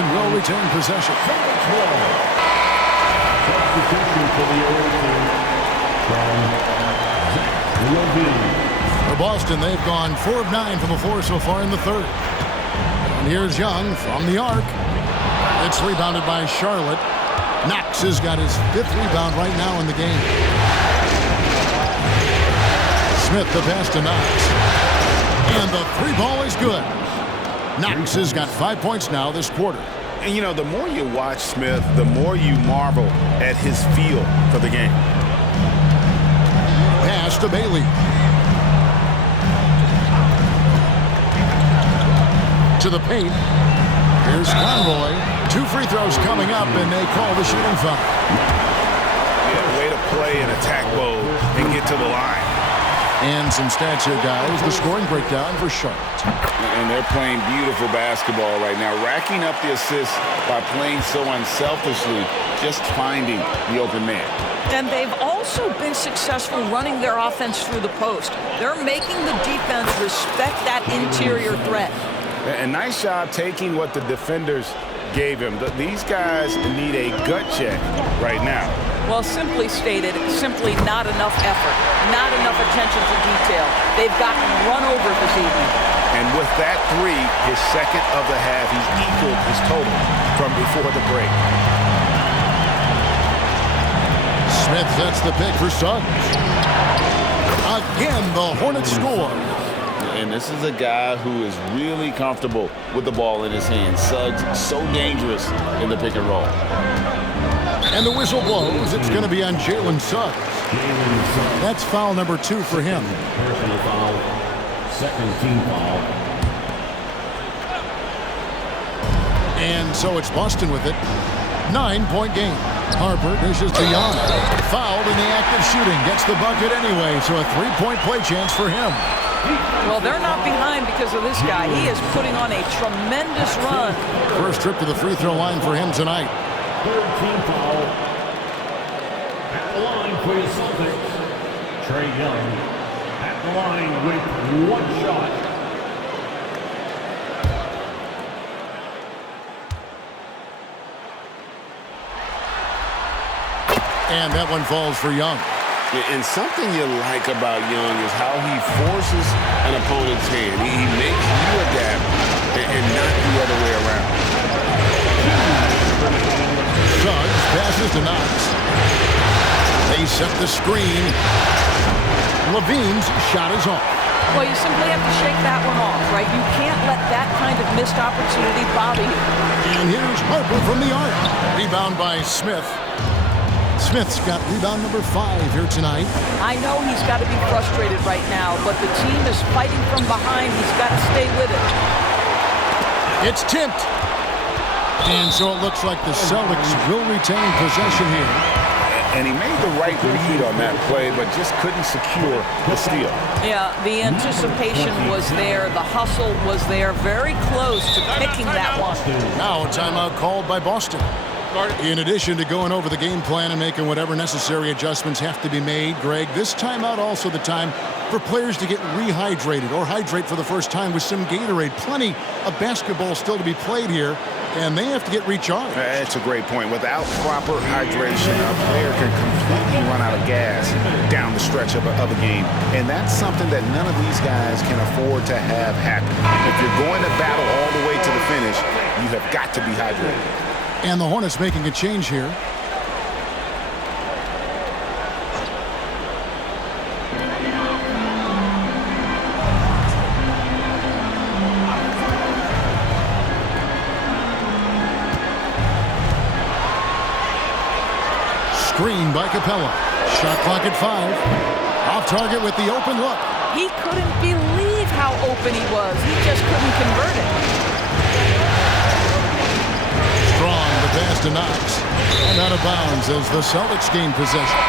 Boston will retain possession. Substitution for the Origin from Lavine. For Boston, they've gone 4 of 9 from the floor so far in the third. And here's Young from the arc. It's rebounded by Charlotte. Knox has got his 5th rebound right now in the game. Smith the pass to Knox. And the 3 ball is good. Knox has got 5 points now this quarter. And, you know, the more you watch Smith, the more you marvel at his feel for the game. Pass to Bailey. To the paint. Here's Conroy. 2 free throws coming up, and they call the shooting foul. Yeah, way to play in attack mode and get to the line. And some stats here, guys. The scoring breakdown for Charlotte. And they're playing beautiful basketball right now, racking up the assists by playing so unselfishly, just finding the open man. And they've also been successful running their offense through the post. They're making the defense respect that interior threat. And nice job taking what the defenders gave him. These guys need a gut check right now. Well, simply stated, simply not enough effort, not enough attention to detail. They've gotten run over this evening. And with that 3, his second of the half, he's equaled his total from before the break. Smith sets the pick for Suggs. Again, the Hornets score. And this is a guy who is really comfortable with the ball in his hands. Suggs, so dangerous in the pick and roll. And the whistle blows. It's going to be on Jalen Suggs. That's foul number 2 for him. Personal foul. Second team foul. And so it's Boston with it. 9-point game. Harper dishes to Young. Fouled in the act of shooting. Gets the bucket anyway, so a 3-point play chance for him. Well, they're not behind because of this guy. He is putting on a tremendous run. First trip to the free throw line for him tonight. Third team foul. At the line for your Celtics, Trae Young. At the line with 1 shot. And that one falls for Young. And something you like about Young is how he forces an opponent's hand. He makes you adapt and not the other way around. Suggs passes to Knox. They set the screen. Lavine's shot is off. Well, you simply have to shake that one off, right? You can't let that kind of missed opportunity bother you. And here's Harper from the arc. Rebound by Smith. Smith's got rebound number 5 here tonight. I know he's got to be frustrated right now, but the team is fighting from behind. He's got to stay with it. It's tipped. And so it looks like the Celtics will retain possession here. And he made the right read on that play, but just couldn't secure the steal. Yeah, the anticipation was there. The hustle was there. Very close to picking that one. Now a timeout called by Boston. In addition to going over the game plan and making whatever necessary adjustments have to be made, Greg, this timeout also the time for players to get rehydrated or hydrate for the first time with some Gatorade. Plenty of basketball still to be played here, and they have to get recharged. That's a great point. Without proper hydration, a player can completely run out of gas down the stretch of a game, and that's something that none of these guys can afford to have happen. If you're going to battle all the way to the finish, you have got to be hydrated. And the Hornets making a change here. Screen by Capella. Shot clock at 5. Off target with the open look. He couldn't believe how open he was. He just couldn't convert it. Strong, the pass to Knox. And out of bounds as the Celtics gain possession.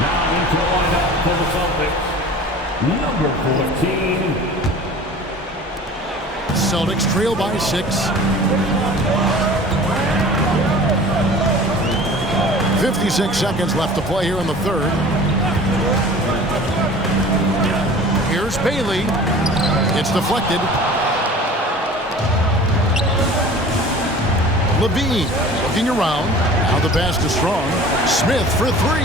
Now into the lineup for the Celtics, number 14. Celtics trail by 6. 56 seconds left to play here in the third. Here's Bailey. It's deflected. Lavine looking around. Now the pass to Strong. Smith for three.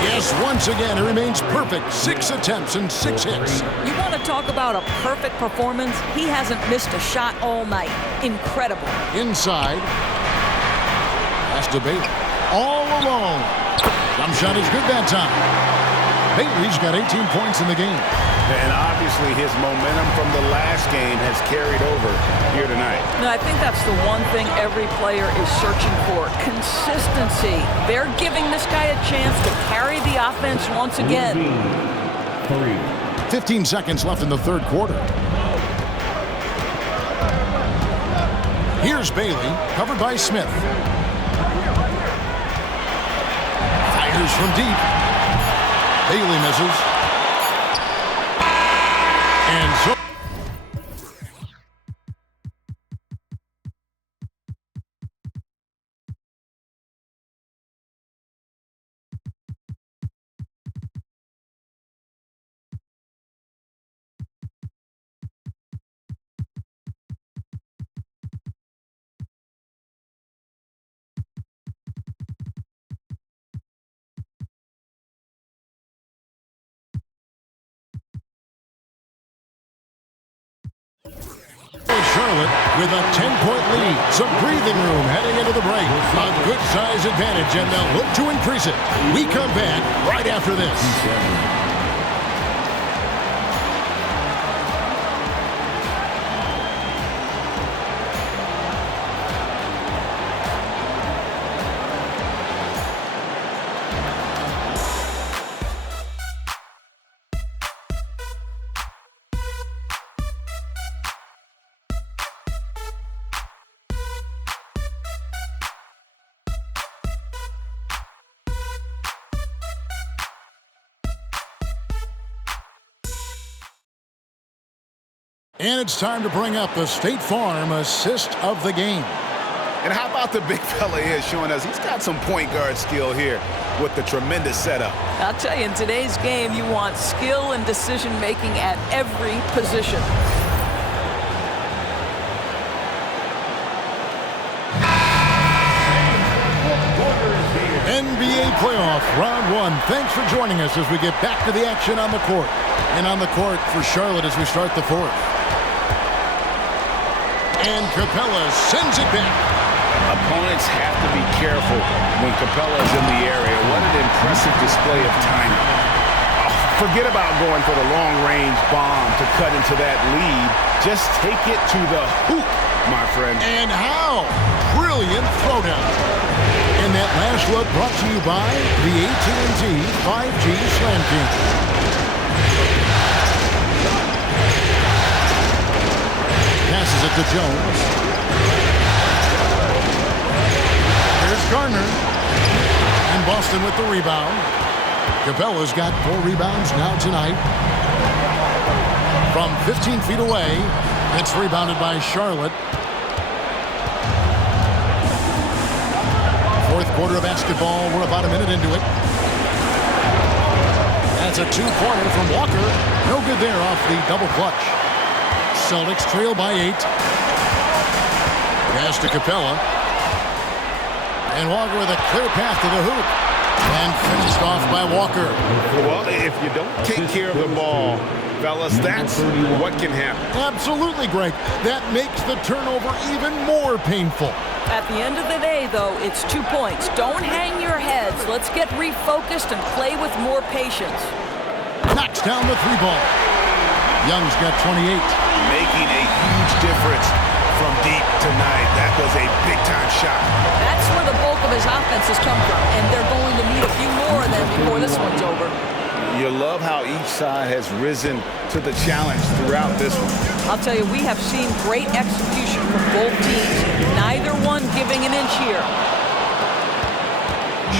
Yes, once again, it remains perfect. 6 attempts and 6 hits. You want to talk about a perfect performance? He hasn't missed a shot all night. Incredible. Inside. Pass to Bailey. All alone. Jump shot is good that time. Bailey's got 18 points in the game. And obviously his momentum from the last game has carried over here tonight. No, I think that's the one thing every player is searching for. Consistency. They're giving this guy a chance to carry the offense once again. 15 seconds left in the third quarter. Here's Bailey, covered by Smith. Fires from deep. Bailey misses. And so Charlotte with a 10-point lead. Some breathing room heading into the break. A good size advantage, and they'll look to increase it. We come back right after this. And it's time to bring up the State Farm assist of the game. And how about the big fella here showing us he's got some point guard skill here with the tremendous setup. I'll tell you, in today's game, you want skill and decision-making at every position. NBA playoff round 1. Thanks for joining us as we get back to the action on the court. And on the court for Charlotte as we start the fourth. And Capella sends it back. Opponents have to be careful when Capella is in the area. What an impressive display of timing. Oh, forget about going for the long-range bomb to cut into that lead. Just take it to the hoop, my friend. And how? Brilliant throwdown. And that last look brought to you by the AT&T 5G Slam King. Passes it to Jones. Here's Garner. And Boston with the rebound. Capella's got 4 rebounds now tonight. From 15 feet away, it's rebounded by Charlotte. Fourth quarter of basketball. We're about a minute into it. That's a 2-pointer from Walker. No good there off the double clutch. Celtics trail by 8. Pass to Capella. And Walker with a clear path to the hoop. And finished off by Walker. Well, if you don't take care of the ball, fellas, that's what can happen. Absolutely, Greg. That makes the turnover even more painful. At the end of the day, though, it's 2 points. Don't hang your heads. Let's get refocused and play with more patience. Knocks down the 3-ball. Young's got 28. Making a huge difference from deep tonight. That was a big-time shot. That's where the bulk of his offense has come from, and they're going to need a few more of them before this one's over. You love how each side has risen to the challenge throughout this one. I'll tell you, we have seen great execution from both teams. Neither one giving an inch here.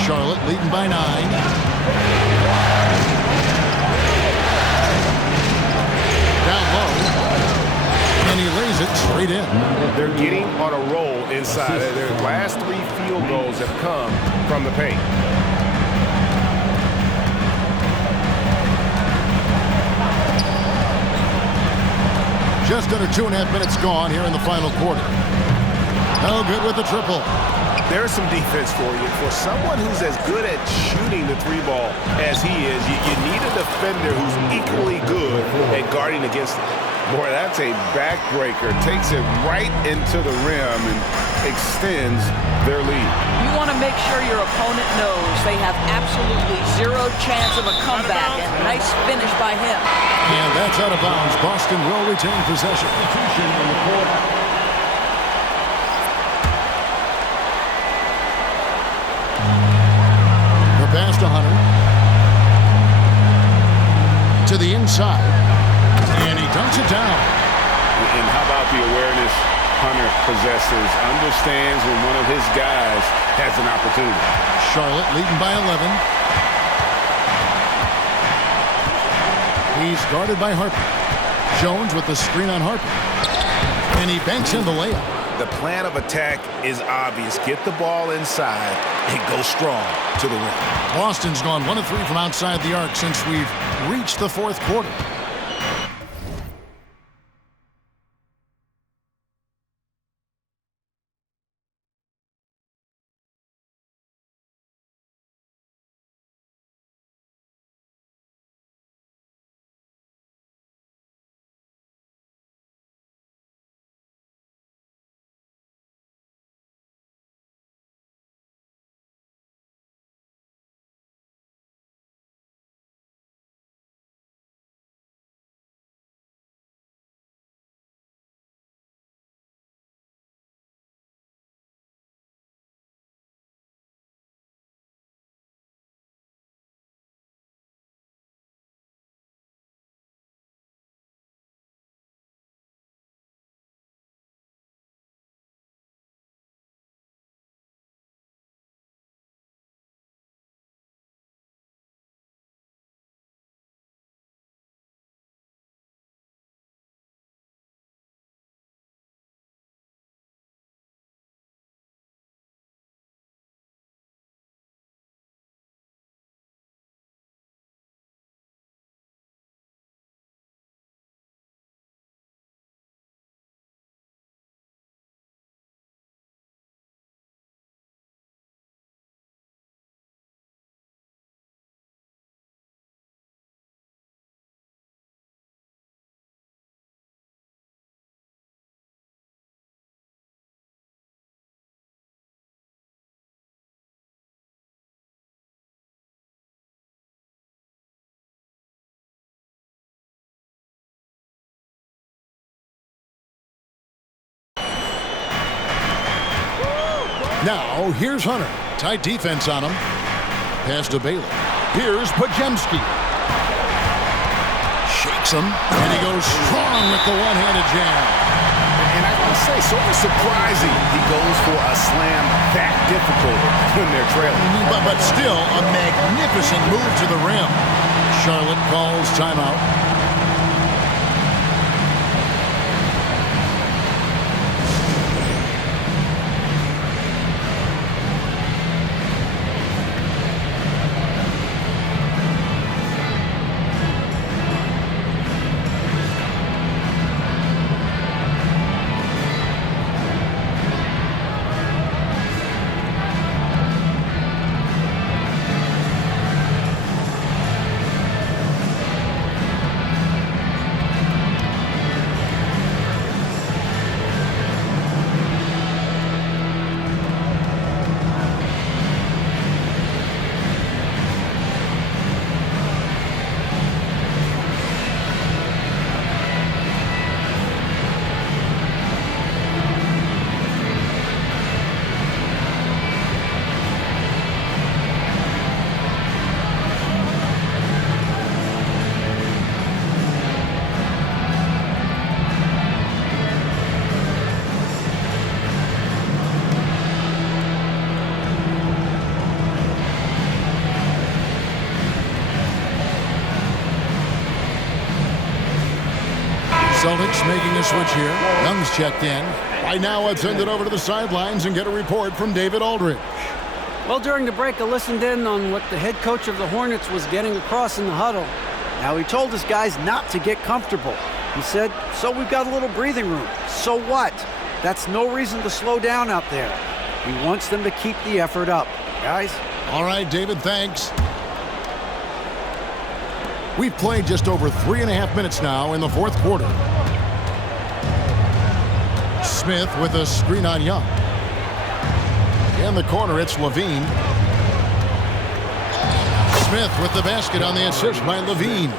Charlotte leading by 9. Down low. And he lays it straight in. They're getting on a roll inside. Their last 3 field goals have come from the paint. Just under 2.5 minutes gone here in the final quarter. No good with the triple. There's some defense for you. For someone who's as good at shooting the three ball as he is, you need a defender who's equally good at guarding against it. Boy, that's a backbreaker. Takes it right into the rim and extends their lead. You want to make sure your opponent knows they have absolutely zero chance of a comeback. And nice finish by him. And that's out of bounds. Boston will retain possession. The pass to Hunter. To the inside. And he dunks it down. And how about the awareness Hunter possesses? Understands when one of his guys has an opportunity. Charlotte leading by 11. He's guarded by Harper. Jones with the screen on Harper. And he banks in the layup. The plan of attack is obvious. Get the ball inside and go strong to the rim. Boston's gone 1 of 3 from outside the arc since we've reached the fourth quarter. Now, here's Hunter. Tight defense on him. Pass to Bailey. Here's Pajemski. Shakes him, and he goes strong with the one-handed jam. And I gotta say, sort of surprising he goes for a slam that difficult when they're trailing. But still, a magnificent move to the rim. Charlotte calls timeout. Celtics making a switch here. Young's checked in. Right now, I've sent it over to the sidelines and get a report from David Aldridge. Well, during the break, I listened in on what the head coach of the Hornets was getting across in the huddle. Now, he told his guys not to get comfortable. He said, so we've got a little breathing room. So what? That's no reason to slow down out there. He wants them to keep the effort up. Guys? All right, David, thanks. We've played just over 3.5 minutes now in the fourth quarter. Smith with a screen on Young. In the corner, it's Lavine. Smith with the basket on the assist by Lavine.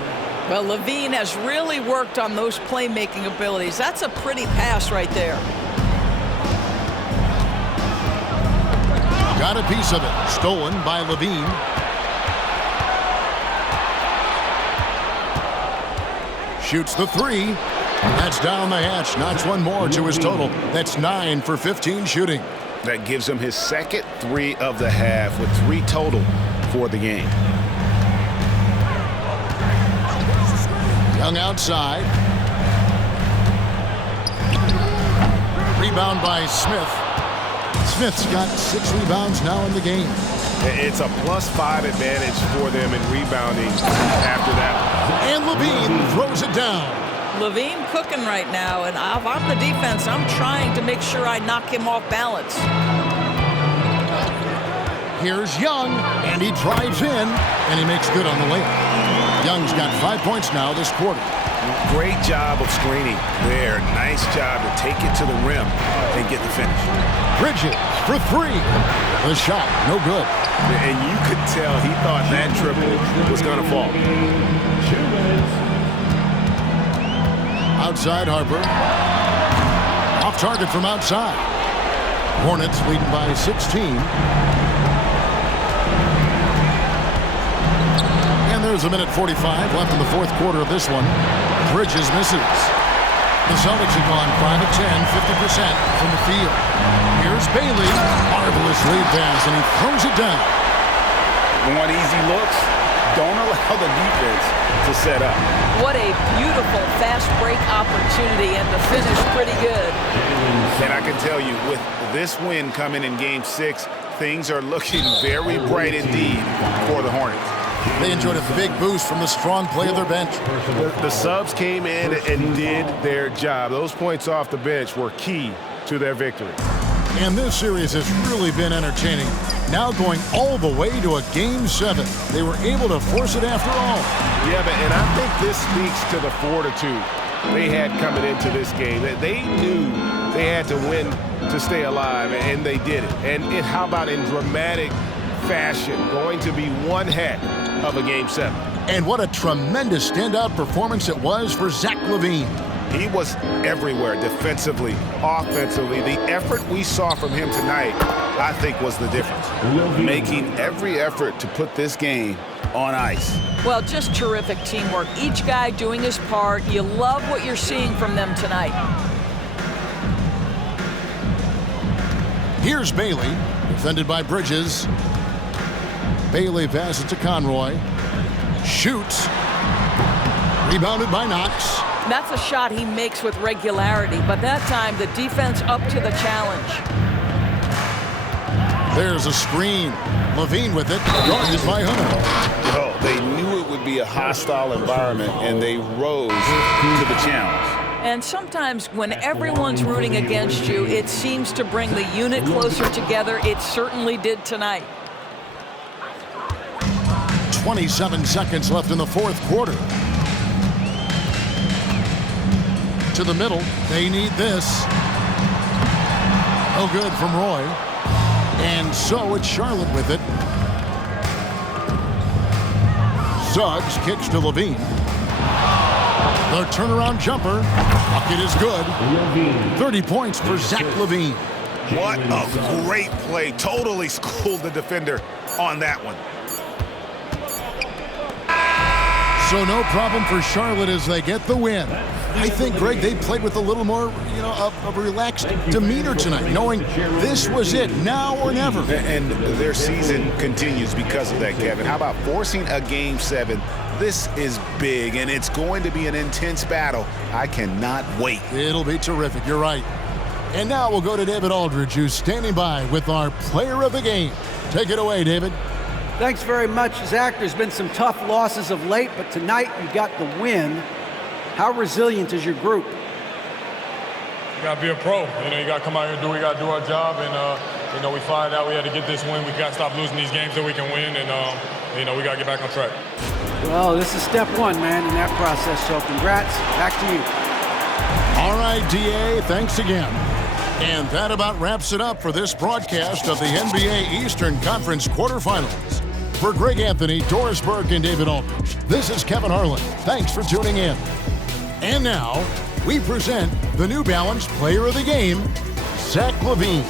Well, Lavine has really worked on those playmaking abilities. That's a pretty pass right there. Got a piece of it. Stolen by Lavine. Shoots the three. That's down the hatch. Knocks one more to his total. That's 9 for 15 shooting. That gives him his second 3 of the half with 3 total for the game. Young outside. Rebound by Smith. Smith's got 6 rebounds now in the game. It's a +5 advantage for them in rebounding after that. And Lavine throws it down. Lavine cooking right now, and if I'm the defense, I'm trying to make sure I knock him off balance. Here's Young, and he drives in, and he makes good on the layup. Young's got 5 points now this quarter. Great job of screening there. Nice job to take it to the rim and get the finish. Bridges for 3. The shot, no good. And you could tell he thought that triple was going to fall. Outside Harper. Off target from outside. Hornets leading by 16. And there's 1:45 left in the fourth quarter of this one. Bridges misses. The Celtics have gone 5 of 10, 50% from the field. Here's Bailey. Marvelous lead pass, and he throws it down. Want easy looks? Don't allow the defense to set up. What a beautiful fast break opportunity, and the finish pretty good. And I can tell you, with this win coming in Game 6, things are looking very bright indeed for the Hornets. They enjoyed a big boost from the strong play of their bench. The subs came in and did their job. Those points off the bench were key to their victory. And this series has really been entertaining. Now going all the way to a Game 7. They were able to force it after all. Yeah, and I think this speaks to the fortitude they had coming into this game. They knew they had to win to stay alive, and they did it. And how about in dramatic fashion, going to be one heck of a Game 7. And what a tremendous standout performance it was for Zach Lavine. He was everywhere, defensively, offensively. The effort we saw from him tonight, I think, was the difference. Making every effort to put this game on ice. Well, just terrific teamwork. Each guy doing his part. You love what you're seeing from them tonight. Here's Bailey, defended by Bridges. Bailey passes to Conroy. Shoots. Rebounded by Knox. That's a shot he makes with regularity, but that time the defense up to the challenge. There's a screen. Lavine with it, guarded by Hunter. Well, they knew it would be a hostile environment, and they rose to the challenge. And sometimes when everyone's rooting against you, it seems to bring the unit closer together. It certainly did tonight. 27 seconds left in the fourth quarter. To the middle. They need this. No good from Roy. And so it's Charlotte with it. Suggs kicks to Lavine. The turnaround jumper. Bucket is good. 30 points for Zach Lavine. What a great play. Totally schooled the defender on that one. So no problem for Charlotte as they get the win. I think, Greg, they played with a little more, of a relaxed demeanor tonight, knowing this was it, now or never. And their season continues because of that, Kevin. How about forcing a Game 7? This is big, and it's going to be an intense battle. I cannot wait. It'll be terrific. You're right. And now we'll go to David Aldridge, who's standing by with our player of the game. Take it away, David. Thanks very much, Zach. There's been some tough losses of late, but tonight you got the win. How resilient is your group? got to be a pro. You got to come out here and do what we got to do our job. And, we find out we had to get this win. We got to stop losing these games so we can win. And, we got to get back on track. Well, this is step one, man, in that process. So congrats. Back to you. All right, DA, thanks again. And that about wraps it up for this broadcast of the NBA Eastern Conference quarterfinals. For Greg Anthony, Doris Burke, and David Aldridge, this is Kevin Harlan. Thanks for tuning in. And now, we present the New Balance Player of the Game, Zach Lavine.